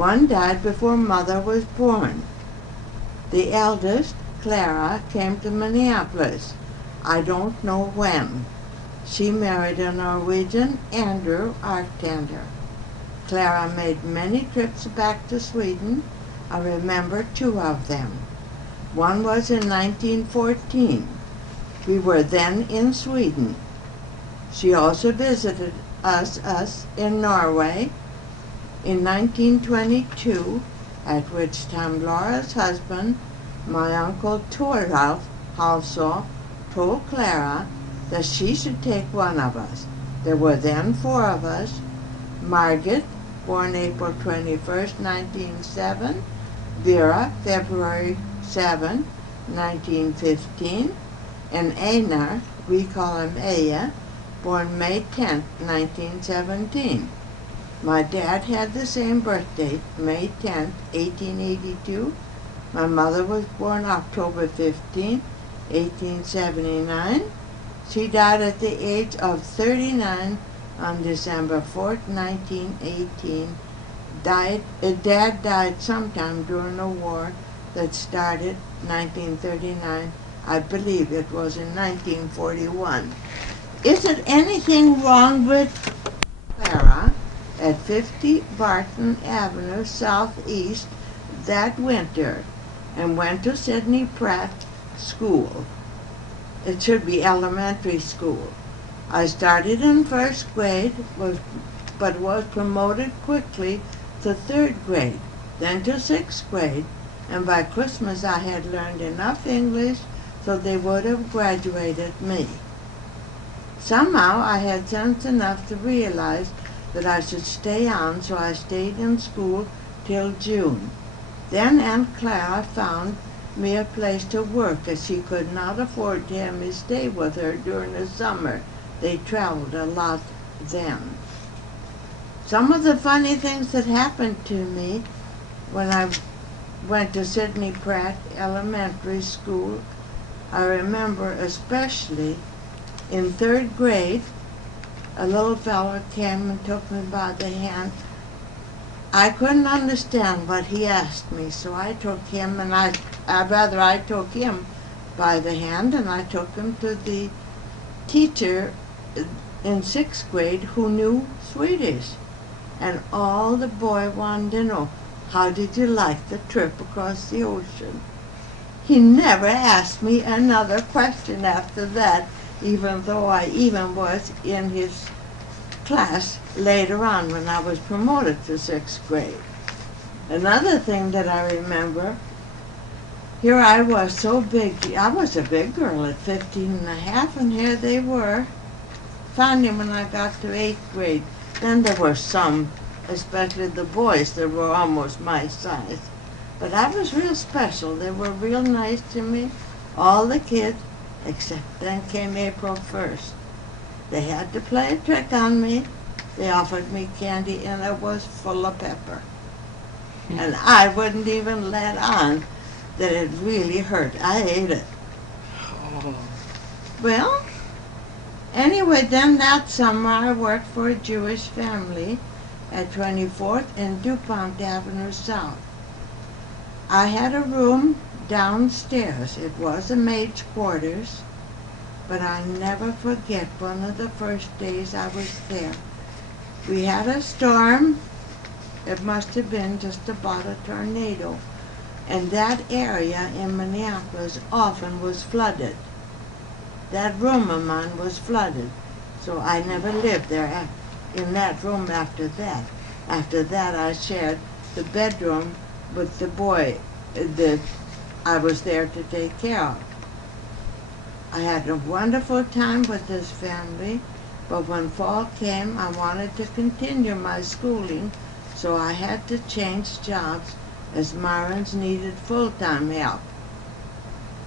One died before Mother was born. The eldest, Clara, came to Minneapolis. I don't know when. She married a Norwegian, Andrew Arctander. Clara made many trips back to Sweden. I remember 2 of them. One was in 1914. We were then in Sweden. She also visited us in Norway in 1922, at which time Laura's husband, my uncle Toralf Halså, told Clara that she should take one of us. There were then 4 of us: Margit, born April 21st, 1907, Vera, February 7, 1915, and Einar, we call him Eja, born May 10, 1917. My dad had the same birthday, May 10, 1882. My mother was born October 15, 1879. She died at the age of 39 on December 4, 1918. Dad died sometime during the war that started 1939. I believe it was in 1941. Is it anything wrong with Clara at 50 Barton Avenue Southeast that winter and went to Sidney Pratt School? It should be elementary school. I started in 1st grade, but was promoted quickly to 3rd grade, then to 6th grade, and by Christmas I had learned enough English so they would have graduated me. Somehow I had sense enough to realize that I should stay on, so I stayed in school till June. Then Aunt Clara found me a place to work, as she could not afford to have me stay with her during the summer. They traveled a lot then. Some of the funny things that happened to me when I went to Sidney Pratt Elementary School, I remember especially in 3rd grade, a little fellow came and took me by the hand. I couldn't understand what he asked me, so I took him, and I took him by the hand, and I took him to the teacher in 6th grade who knew Swedish. And all the boy wanted to know, how did you like the trip across the ocean? He never asked me another question after that, even though I even was in his class later on when I was promoted to 6th grade. Another thing that I remember, here I was so big. I was a big girl at 15 and a half, and here they were. Found him when I got to 8th grade. Then there were some, especially the boys, that were almost my size. But I was real special. They were real nice to me, all the kids, except then came April 1st. They had to play a trick on me. They offered me candy, and it was full of pepper. And I wouldn't even let on that it really hurt. I ate it. Oh. Well, anyway, then that summer I worked for a Jewish family at 24th and DuPont Avenue South. I had a room downstairs. It was a maid's quarters, but I never forget one of the first days I was there. We had a storm. It must have been just about a tornado, and that area in Minneapolis often was flooded. That room of mine was flooded, so I never lived there in that room after that. After that, I shared the bedroom with the boy that I was there to take care of. I had a wonderful time with this family, but when fall came, I wanted to continue my schooling, so I had to change jobs as Marins needed full-time help.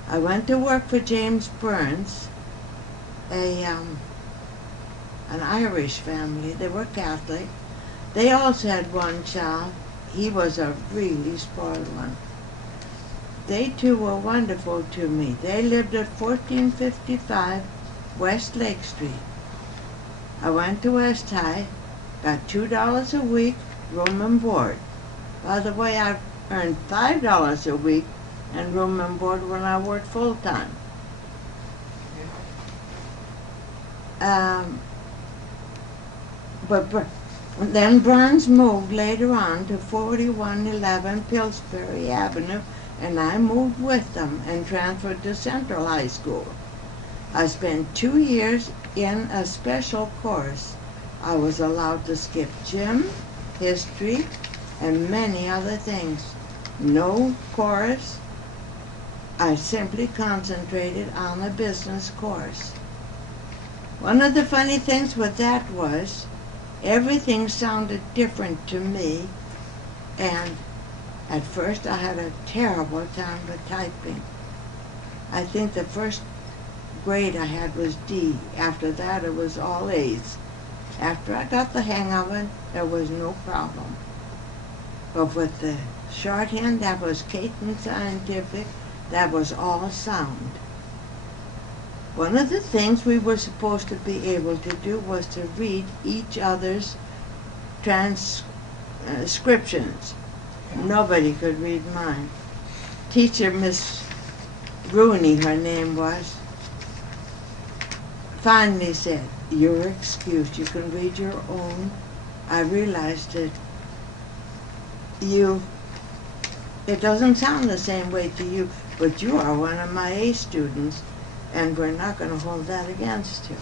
I went to work for James Burns, an Irish family. They were Catholic. They also had one child. He was a really spoiled one. They too were wonderful to me. They lived at 1455 West Lake Street. I went to West High, got $2 a week, room and board. By the way, I earned $5 a week and room and board when I worked full-time. But then Burns moved later on to 4111 Pillsbury Avenue, and I moved with them and transferred to Central High School. I spent 2 years in a special course. I was allowed to skip gym, history, and many other things. No chorus. I simply concentrated on a business course. One of the funny things with that was everything sounded different to me, and at first I had a terrible time with typing. I think the first grade I had was D. After that it was all A's. After I got the hang of it, there was no problem. But with the shorthand, that was Caton Scientific, that was all sound. One of the things we were supposed to be able to do was to read each other's transcriptions. Nobody could read mine. Teacher, Miss Rooney, her name was, finally said, "You're excused. You can read your own." I realized that it doesn't sound the same way to you, but you are one of my A students, and we're not going to hold that against you.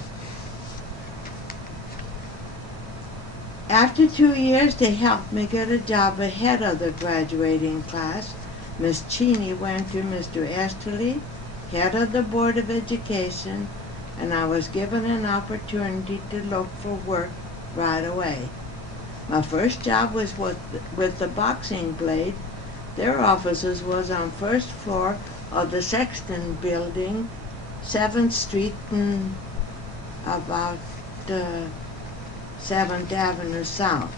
After 2 years, they helped me get a job ahead of the graduating class. Miss Cheney went to Mr. Esterly, head of the Board of Education, and I was given an opportunity to look for work right away. My first job was with the Boxing Blade. Their offices was on first floor of the Sexton Building, 7th Street and about 7th Avenue South.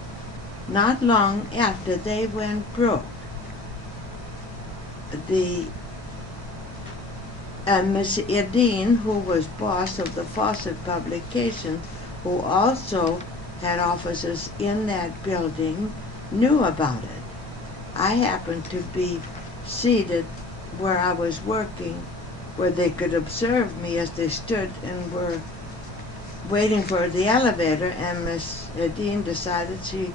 Not long after they went broke, Miss Edine, who was boss of the Fawcett publication, who also had offices in that building, knew about it. I happened to be seated where I was working, where they could observe me as they stood and were waiting for the elevator, and Miss Edine decided she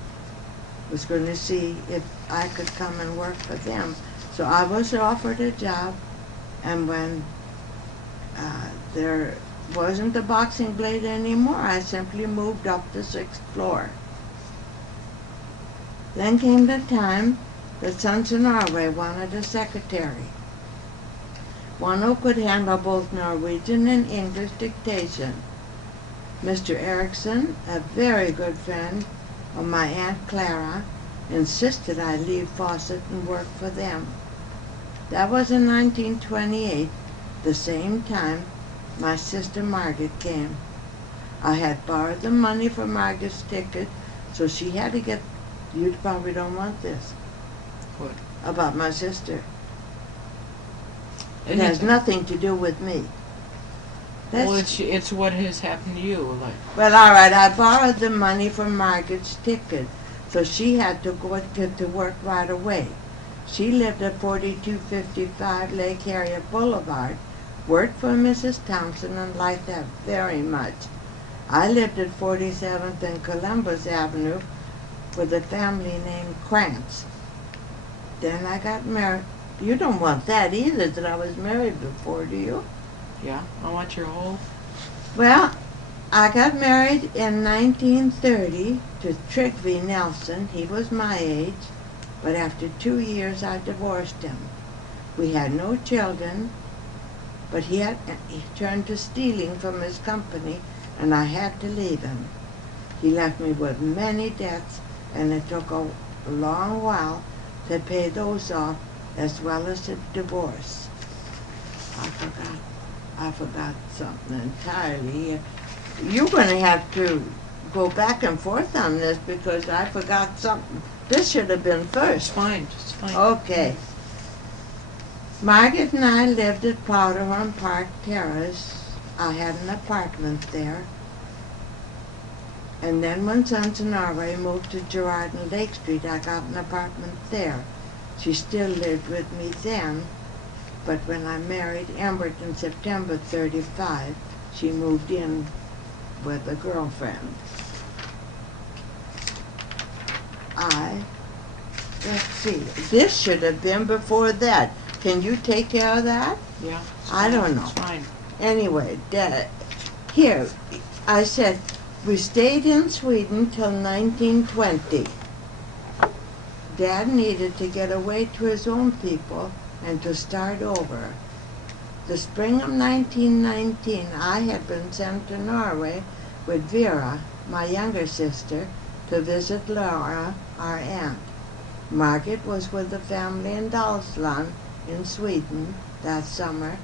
was going to see if I could come and work for them. So I was offered a job, and when there wasn't the Boxing Blade anymore, I simply moved up the 6th floor. Then came the time that Sons of Norway wanted a secretary, one who could handle both Norwegian and English dictation. Mr. Erickson, a very good friend of my Aunt Clara, insisted I leave Fawcett and work for them. That was in 1928, the same time my sister Margaret came. I had borrowed the money for Margaret's ticket, so she had to get, you probably don't want this. What? About my sister. It Anything. has nothing to do with me. Well, it's what has happened to you. Like, Well, all right, I borrowed the money for Margaret's ticket, so she had to get to work right away. She lived at 4255 Lake Harriet Boulevard, worked for Mrs. Thompson, and liked that very much. I lived at 47th and Columbus Avenue with a family named Krantz. Then I got married. You don't want that either, that I was married before, do you? yeah, I want your whole. Well, I got married in 1930 to Trigby Nelson. He was my age, but after 2 years I divorced him. We had no children, but he turned to stealing from his company, and I had to leave him. He left me with many debts, and it took a long while to pay those off, as well as the divorce. I forgot something entirely. You're going to have to go back and forth on this because I forgot something. This should have been It's first. fine. It's fine. Okay. Margaret and I lived at Powderhorn Park Terrace. I had an apartment there. And then when Sons in Norway moved to Gerard and Lake Street, I got an apartment there. She still lived with me then, but when I married Embert in September 35, she moved in with a girlfriend. Let's see, this should have been before that. Can you take care of that? Yeah. I don't know. It's fine. Anyway, here, I said, we stayed in Sweden till 1920. Dad needed to get away to his own people and to start over. The spring of 1919, I had been sent to Norway with Vera, my younger sister, to visit Laura, our aunt. Margaret was with the family in Dalsland in Sweden that summer,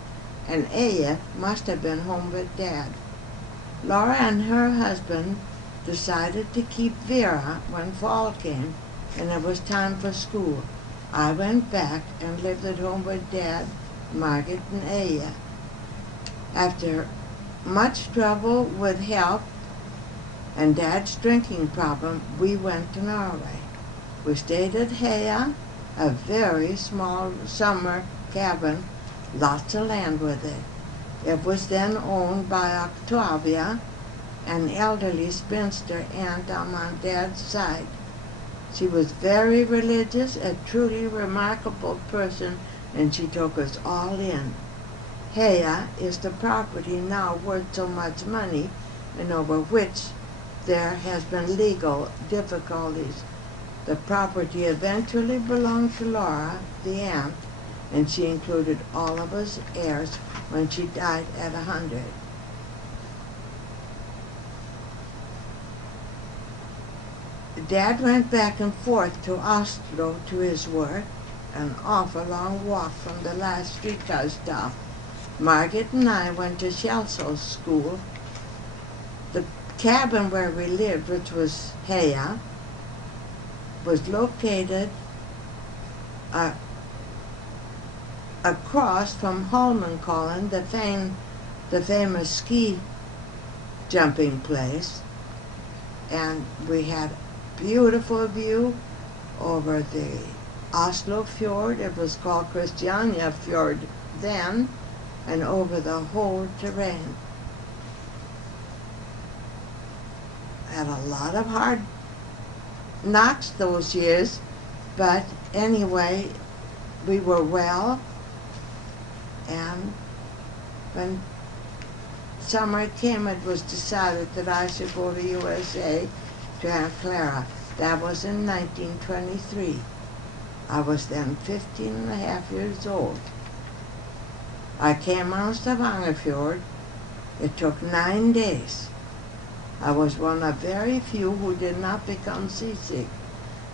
and Eje must have been home with Dad. Laura and her husband decided to keep Vera when fall came and it was time for school. I went back and lived at home with Dad, Margaret, and Eje. After much trouble with health and Dad's drinking problem, we went to Norway. We stayed at Heia, a very small summer cabin, lots of land with it. It was then owned by Octavia, an elderly spinster aunt on my Dad's side. She was very religious, a truly remarkable person, and she took us all in. Heia is the property now worth so much money, and over which there has been legal difficulties. The property eventually belonged to Laura, the aunt, and she included all of us heirs when she died at 100. Dad went back and forth to Oslo to his work, an awful long walk from the last streetcar stop. Margaret and I went to Kjelsås school. The cabin where we lived, which was Heia, was located across from Holmenkollen, the famous ski jumping place, and we had a beautiful view over the Oslo fjord. It was called Christiania Fjord then, and over the whole terrain. Had a lot of hard knocks those years, but anyway, we were well, and when summer came, it was decided that I should go to USA to Aunt Clara. That was in 1923. I was then 15 and a half years old. I came on Stavangerfjord. It took 9 days. I was one of very few who did not become seasick.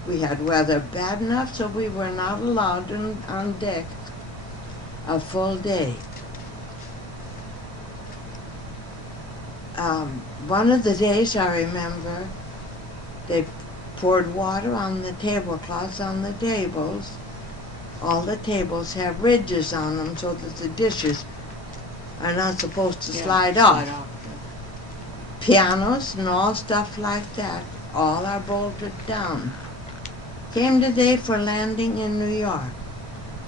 We had weather bad enough so we were not allowed on deck a full day. One of the days I remember, they poured water on the tablecloths on the tables. All the tables have ridges on them so that the dishes are not supposed to slide off. Pianos and all stuff like that, all are bolted down. Came the day for landing in New York.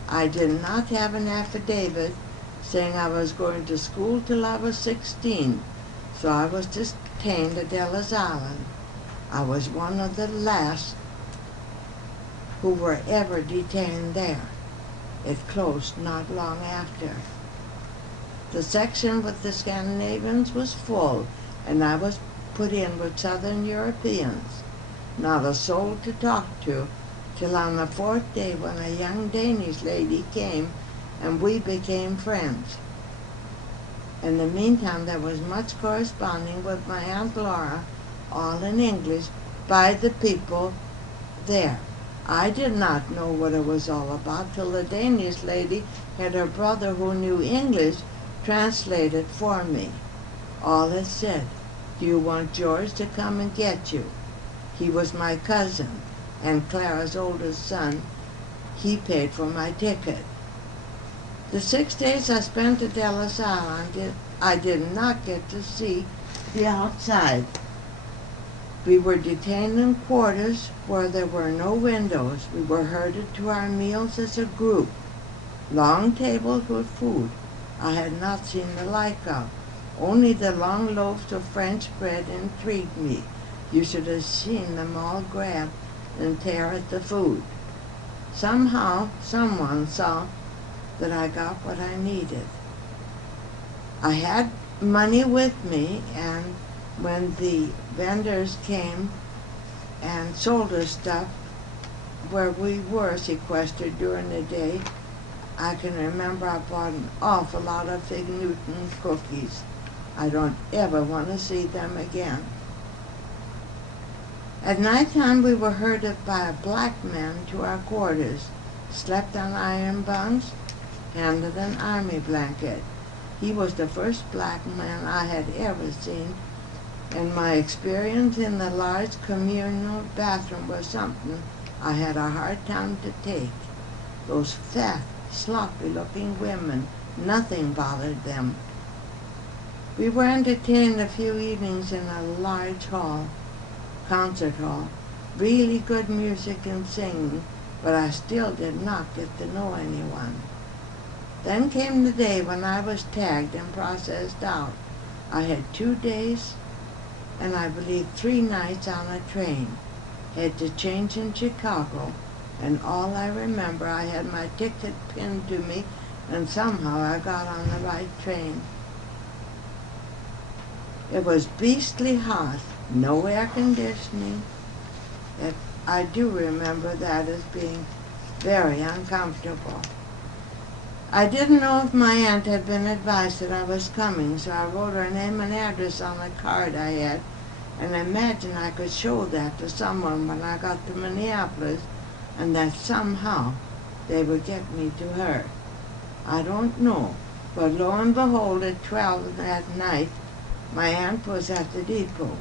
I did not have an affidavit saying I was going to school till I was 16, so I was detained at Ellis Island. I was one of the last who were ever detained there. It closed not long after. The section with the Scandinavians was full, and I was put in with Southern Europeans. Not a soul to talk to, till on the 4th day when a young Danish lady came and we became friends. In the meantime, there was much corresponding with my Aunt Laura, all in English, by the people there. I did not know what it was all about till the Danish lady had her brother who knew English translate it for me. All it said, "Do you want George to come and get you?" He was my cousin and Clara's oldest son. He paid for my ticket. The 6 days I spent at Ellis Island, I did not get to see the outside. We were detained in quarters where there were no windows. We were herded to our meals as a group. Long tables with food I had not seen the like of. Only the long loaves of French bread intrigued me. You should have seen them all grab and tear at the food. Somehow, someone saw that I got what I needed. I had money with me, and when the vendors came and sold us stuff where we were sequestered during the day, I can remember I bought an awful lot of Fig Newton cookies. I don't ever want to see them again. At nighttime, we were herded by a black man to our quarters, slept on iron bunks, handed an army blanket. He was the first black man I had ever seen, and my experience in the large communal bathroom was something I had a hard time to take. Those fat, sloppy-looking women, nothing bothered them. We were entertained a few evenings in a large hall, concert hall, really good music and singing, but I still did not get to know anyone. Then came the day when I was tagged and processed out. I had 2 days and I believe 3 nights on a train. Had to change in Chicago, and all I remember, I had my ticket pinned to me, and somehow I got on the right train. It was beastly hot, no air conditioning. I do remember that as being very uncomfortable. I didn't know if my aunt had been advised that I was coming, so I wrote her name and address on a card I had, and imagined I could show that to someone when I got to Minneapolis, and that somehow they would get me to her. I don't know, but lo and behold, at 12 that night, my aunt was at the depot.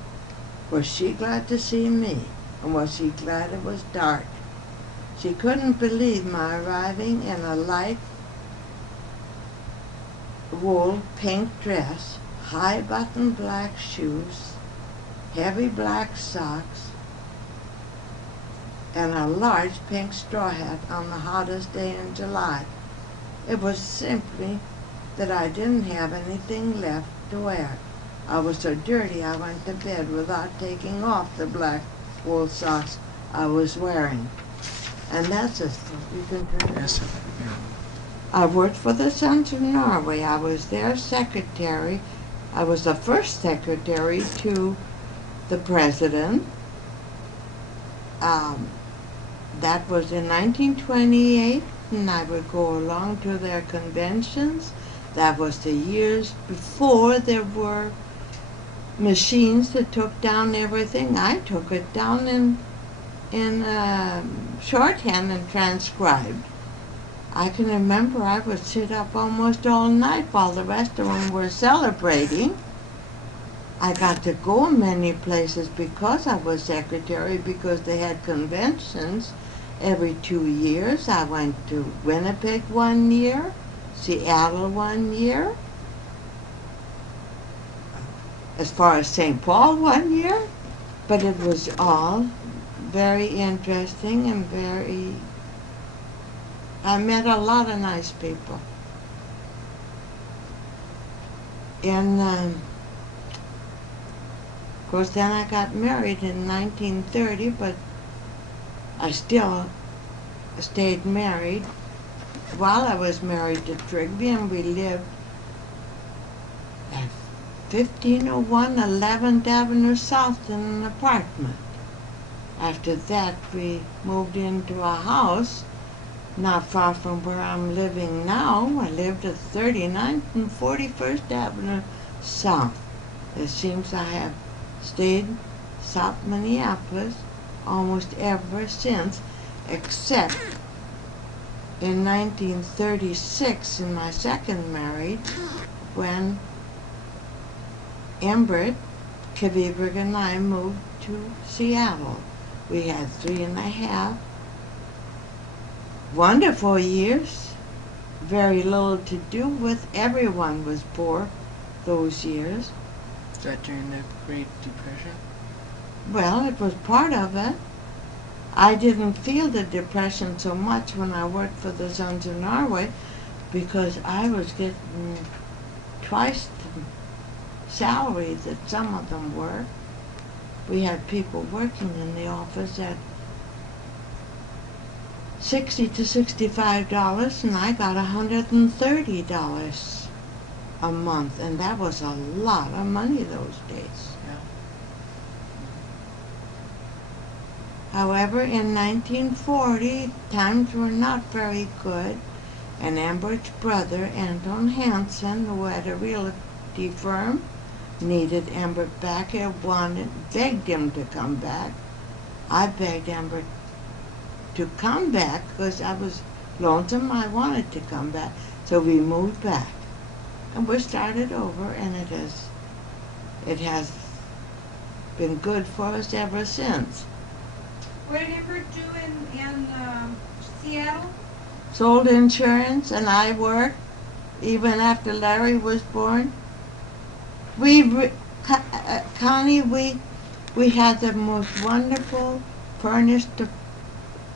Was she glad to see me, and was she glad it was dark? She couldn't believe my arriving in a light wool pink dress, high-button black shoes, heavy black socks, and a large pink straw hat on the hottest day in July. It was simply that I didn't have anything left to wear. I was so dirty I went to bed without taking off the black wool socks I was wearing. And that's it. You can turn it. Yes. I worked for the Sons of Norway. I was their secretary. I was the first secretary to the president. That was in 1928, and I would go along to their conventions. That was the years before there were machines that took down everything. I took it down in shorthand and transcribed. I can remember I would sit up almost all night while the rest of them were celebrating. I got to go many places because I was secretary, because they had conventions every 2 years. I went to Winnipeg 1 year, Seattle 1 year, as far as St. Paul 1 year, but it was all very interesting and I met a lot of nice people. Of course, then I got married in 1930, but I still stayed married while I was married to Trigby, and we lived at 1501 11th Avenue South in an apartment. After that, we moved into a house not far from where I'm living now. I lived at 39th and 41st Avenue South. It seems I have stayed South Minneapolis almost ever since, except in 1936 in my second marriage, when Laura Kveberg and I moved to Seattle. We had 3.5 wonderful years, very little to do with. Everyone was poor those years. Is that during the Great Depression? Well, it was part of it. I didn't feel the depression so much when I worked for the Sons of Norway because I was getting twice the salary that some of them were. We had people working in the office at $60 to $65, and I got $130 a month, and that was a lot of money those days. Yeah. However, in 1940, times were not very good, and Ambert's brother, Anton Hansen, who had a realty firm, needed Ambert back and begged him to come back. I begged Ambert to come back because I was lonesome. I wanted to come back. So we moved back. And we started over, and it has been good for us ever since. What did Amber do in Seattle? Sold insurance, and I worked even after Larry was born. Connie, we had the most wonderful furnished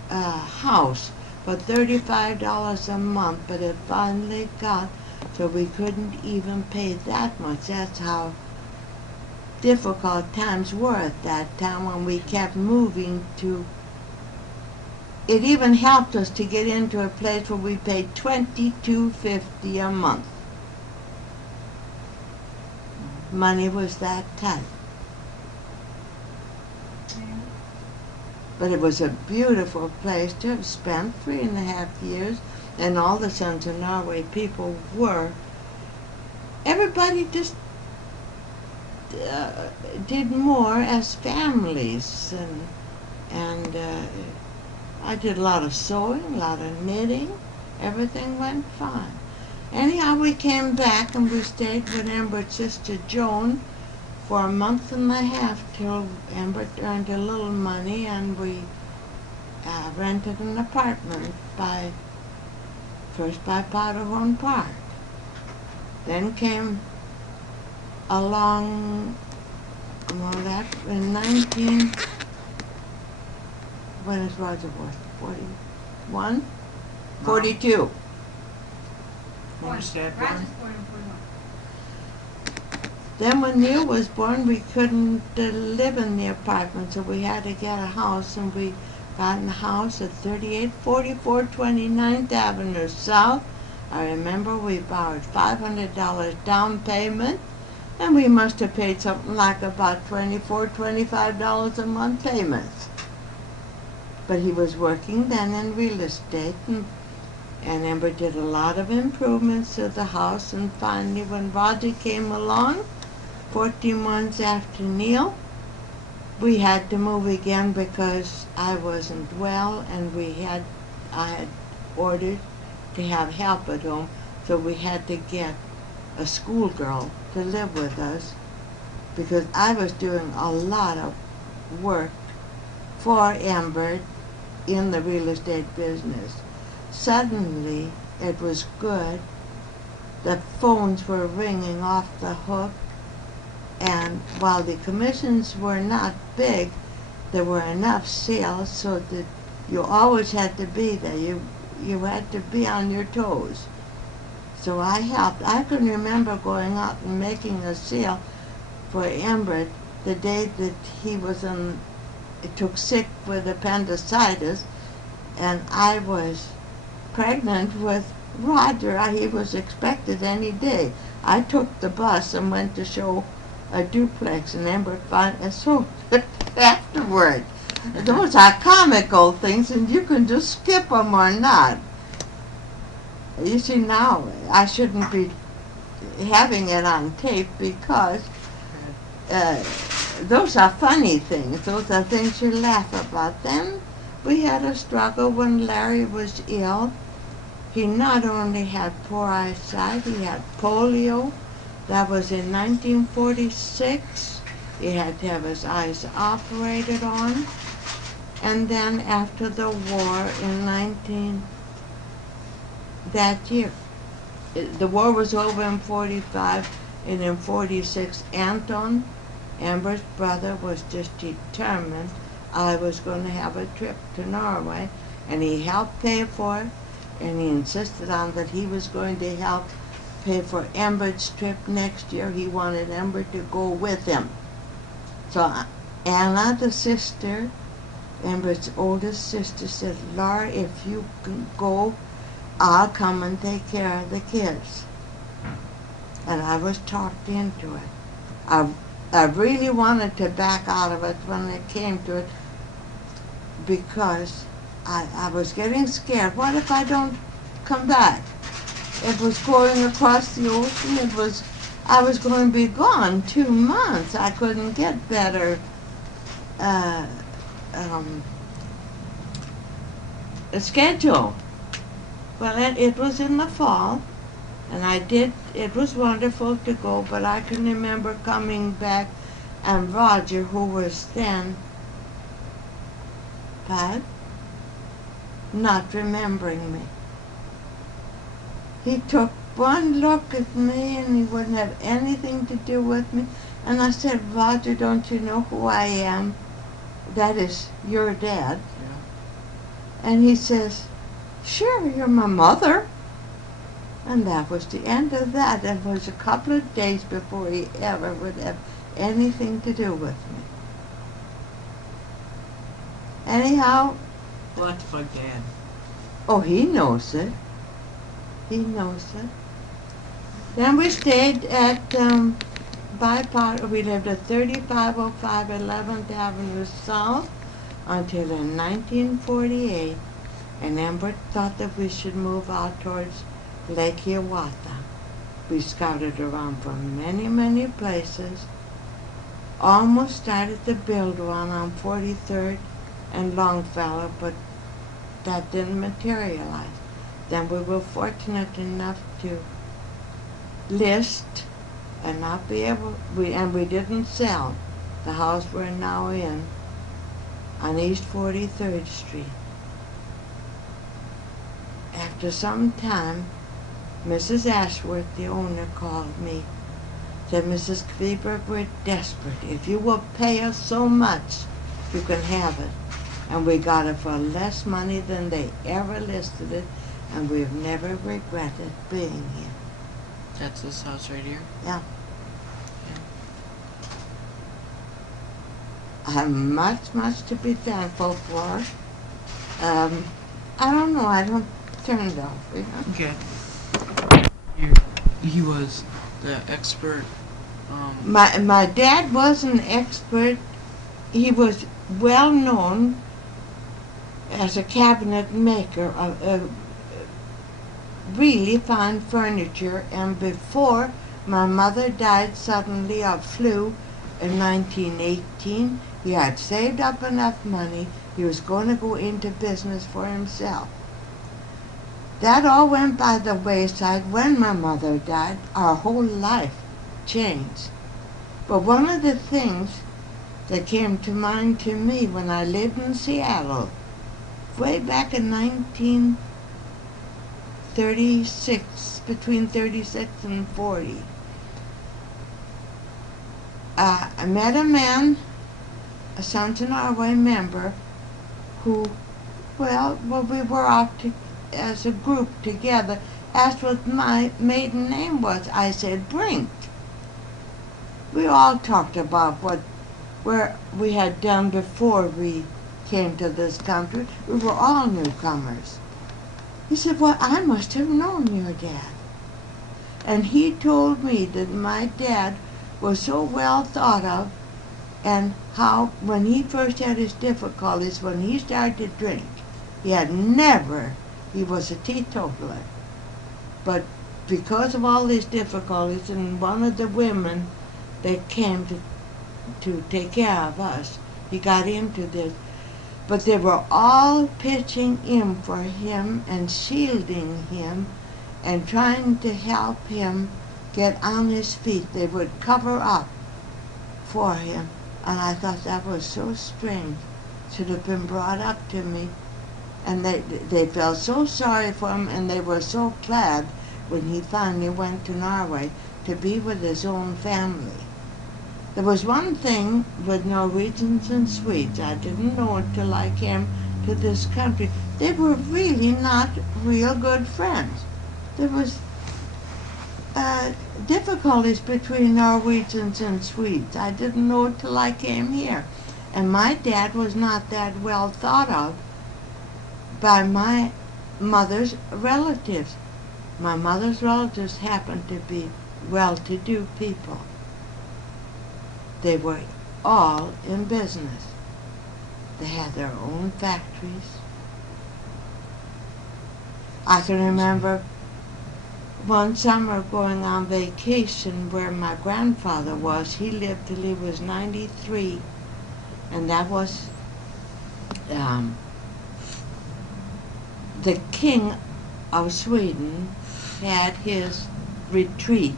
house for $35 a month, but it finally got so we couldn't even pay that much. That's how difficult times were at that time when we kept moving to. It even helped us to get into a place where we paid $22.50 a month. Money was that tight. Yeah. But it was a beautiful place to have spent 3.5 years, and all the Sons of Norway people were. Everybody just did more as families, and I did a lot of sewing, a lot of knitting. Everything went fine. Anyhow, we came back and we stayed with Ambert's sister Joan for 1.5 months till Ambert earned a little money, and we rented an apartment first by Powderhorn Park. Then came along, well, that in when is Roger born? 41? 42. When was Dad Roger's born? born in 41. Then when Neil was born, we couldn't live in the apartment, so we had to get a house, and we got in a house at 3844 29th Avenue South. I remember we borrowed $500 down payment, and we must have paid something like about $24, $25 a month payments. But he was working then in real estate, and Amber did a lot of improvements to the house, and finally when Roger came along, 14 months after Neil, we had to move again because I wasn't well, and I had ordered to have help at home, so we had to get a schoolgirl to live with us because I was doing a lot of work for Amber in the real estate business. Suddenly, it was good. The phones were ringing off the hook, and while the commissions were not big, there were enough sales so that you always had to be there. You had to be on your toes. So I helped. I can remember going out and making a sale for Amber the day that he took sick with appendicitis, and I was pregnant with Roger. He was expected any day. I took the bus and went to show a duplex, and Amber sold it afterward. Those are comical things, and you can just skip them or not. You see, now I shouldn't be having it on tape because those are funny things. Those are things you laugh about. Then we had a struggle when Larry was ill. He not only had poor eyesight, he had polio. That was in 1946. He had to have his eyes operated on. And then after the war that year, the war was over in 45, and in 46, Anton Amber's brother was just determined I was going to have a trip to Norway, and he helped pay for it, and he insisted on that he was going to help pay for Amber's trip next year. He wanted Amber to go with him. So Anna, the sister, Amber's oldest sister, said, Laura, if you can go, I'll come and take care of the kids. And I was talked into it. I really wanted to back out of it when it came to it, because I was getting scared. What if I don't come back? It was going across the ocean. I was going to be gone 2 months. I couldn't get better a schedule. Well, it was in the fall, and it was wonderful to go, but I can remember coming back, and Roger, who was then, Pat, not remembering me. He took one look at me, and he wouldn't have anything to do with me. And I said, Roger, don't you know who I am? That is your dad. Yeah. And he says, sure, you're my mother. And that was the end of that. It was a couple of days before he ever would have anything to do with me. Anyhow. Well, that's my dad. Oh, he knows it. He knows it. Then we stayed at we lived at 3505 11th Avenue South until in 1948, and Amber thought that we should move out towards Lake Hiawatha. We scouted around for many, many places, almost started to build one on 43rd and Longfellow, but that didn't materialize. Then we were fortunate enough to list and not be able, we didn't sell the house we're now in on East 43rd Street. After some time, Mrs. Ashworth, the owner, called me, said, Mrs. Kveberg, we're desperate. If you will pay us so much, you can have it. And we got it for less money than they ever listed it, and we've never regretted being here. That's this house right here? Yeah. I have much, much to be thankful for. I don't know, I don't turn it off. You know? Okay. He was the expert. My dad was an expert. He was well known as a cabinet maker of really fine furniture, and before my mother died suddenly of flu in 1918, he had saved up enough money. He was going to go into business for himself. That all went by the wayside. When my mother died, our whole life changed. But one of the things that came to mind to me when I lived in Seattle, way back in 1936, between 36 and 40, I met a man, a Sons of Norway member, who, when we were out as a group together, asked what my maiden name was. I said Brink. We all talked about where we had done before we came to this country. We were all newcomers. He said, well, I must have known your dad. And he told me that my dad was so well thought of, and how when he first had his difficulties, when he started to drink, he was a teetotaler. But because of all these difficulties, and one of the women that came to take care of us, he got into this. But they were all pitching in for him and shielding him and trying to help him get on his feet. They would cover up for him. And I thought that was so strange. Should have been brought up to me. And they felt so sorry for him, and they were so glad when he finally went to Norway to be with his own family. There was one thing with Norwegians and Swedes. I didn't know it till I came to this country. They were really not real good friends. There was difficulties between Norwegians and Swedes. I didn't know it till I came here. And my dad was not that well thought of by my mother's relatives. My mother's relatives happened to be well-to-do people. They were all in business. They had their own factories. I can remember one summer going on vacation where my grandfather was. He lived till he was 93, and that was the King of Sweden had his retreat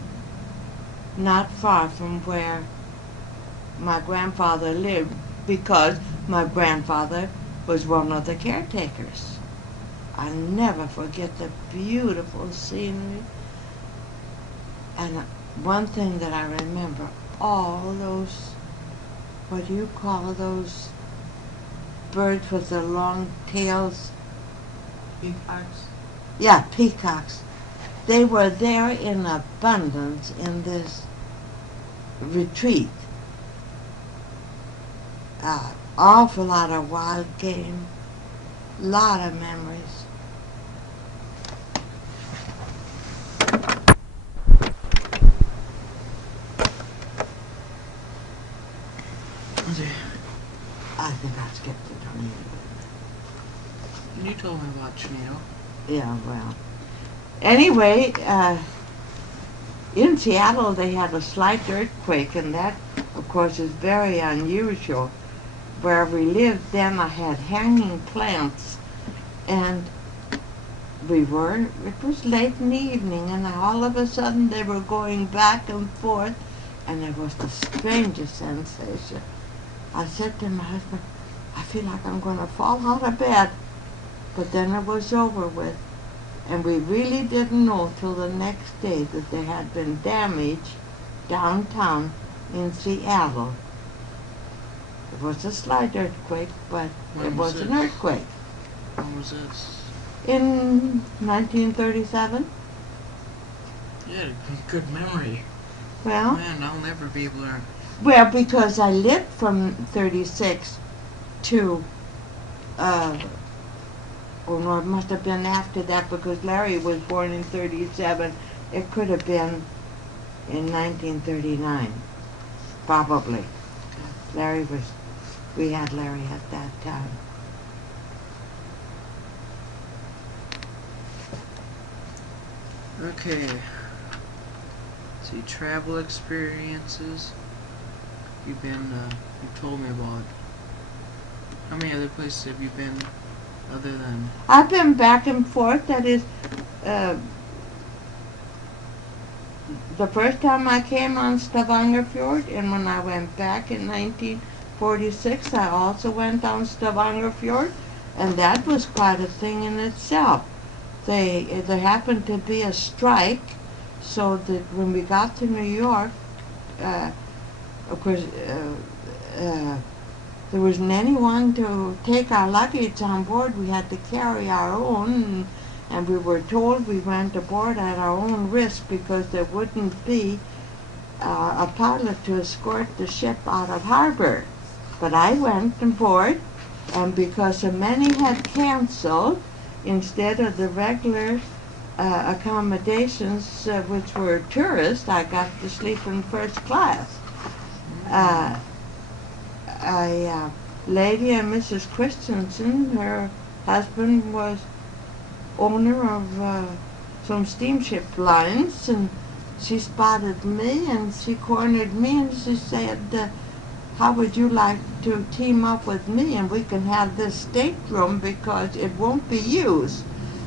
not far from where my grandfather lived, because my grandfather was one of the caretakers. I'll never forget the beautiful scenery. And one thing that I remember, all those, what do you call those birds with the long tails? Peacocks? Yeah, peacocks. They were there in abundance in this retreat. Awful lot of wild game, lot of memories. I think I skipped the tornado. You told me about tornado. Yeah, well. Anyway, in Seattle they had a slight earthquake, and that, of course, is very unusual. Where we lived then, I had hanging plants, and it was late in the evening, and all of a sudden they were going back and forth, and it was the strangest sensation. I said to my husband, I feel like I'm going to fall out of bed. But then it was over with. And we really didn't know till the next day that there had been damage downtown in Seattle. It was a slight earthquake, but it was an earthquake. When was this? In 1937. You had a good memory. Well, Man, I'll never be able to. well, because I lived from 36 to, oh no, it must have been after that, because Larry was born in 37. It could have been in 1939, probably. We had Larry at that time. Okay. See, travel experiences. You told me about. How many other places have you been other than? I've been back and forth. That is, the first time I came on Stavanger Fjord, and when I went back in 1946, I also went on Stavanger Fjord, and that was quite a thing in itself. There happened to be a strike, so that when we got to New York, of course, there wasn't anyone to take our luggage on board. We had to carry our own, and we were told we went aboard at our own risk because there wouldn't be a pilot to escort the ship out of harbor. But I went aboard, and because so many had canceled, instead of the regular accommodations, which were tourists, I got to sleep in first class. A lady, and Mrs. Christensen, her husband was owner of some steamship lines, and she spotted me and she cornered me and she said, how would you like to team up with me and we can have this stateroom because it won't be used.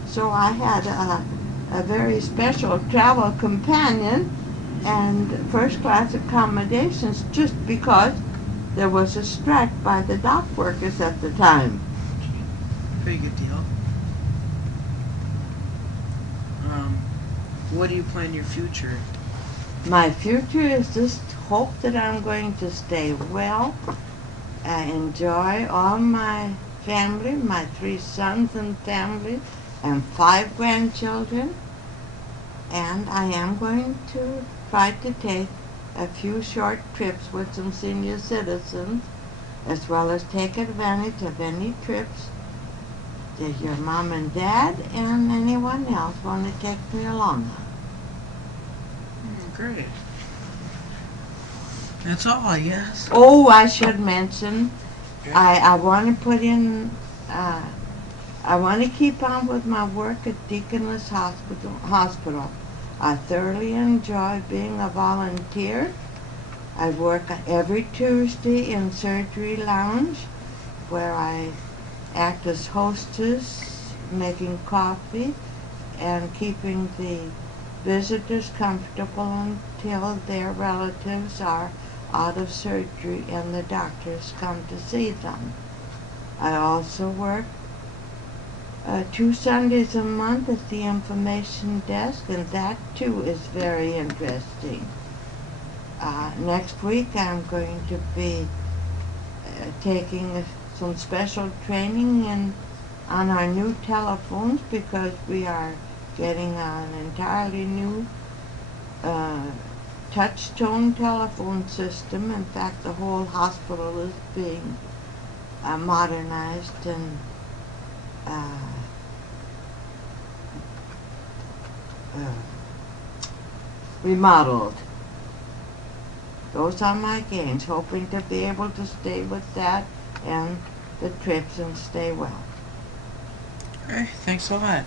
So I had a very special travel companion and first class accommodations just because there was a strike by the dock workers at the time. Pretty good deal. What do you plan your future? My future is just hope that I'm going to stay well. I enjoy all my family, my 3 sons and family, and 5 grandchildren. And I am going to try to take a few short trips with some senior citizens, as well as take advantage of any trips that your mom and dad and anyone else want to take me along on. Great. That's all, I guess. Oh, I should mention, Okay. I want to put in, I want to keep on with my work at Deaconess Hospital. I thoroughly enjoy being a volunteer. I work every Tuesday in Surgery Lounge, where I act as hostess, making coffee, and keeping the visitors comfortable until their relatives are out of surgery and the doctors come to see them. I also work 2 Sundays a month at the information desk, and that too is very interesting. Next week I'm going to be taking some special training on our new telephones, because we are getting an entirely new touch-tone telephone system. In fact, the whole hospital is being modernized and remodeled. Those are my gains, hoping to be able to stay with that and the trips and stay well. Okay, thanks a lot.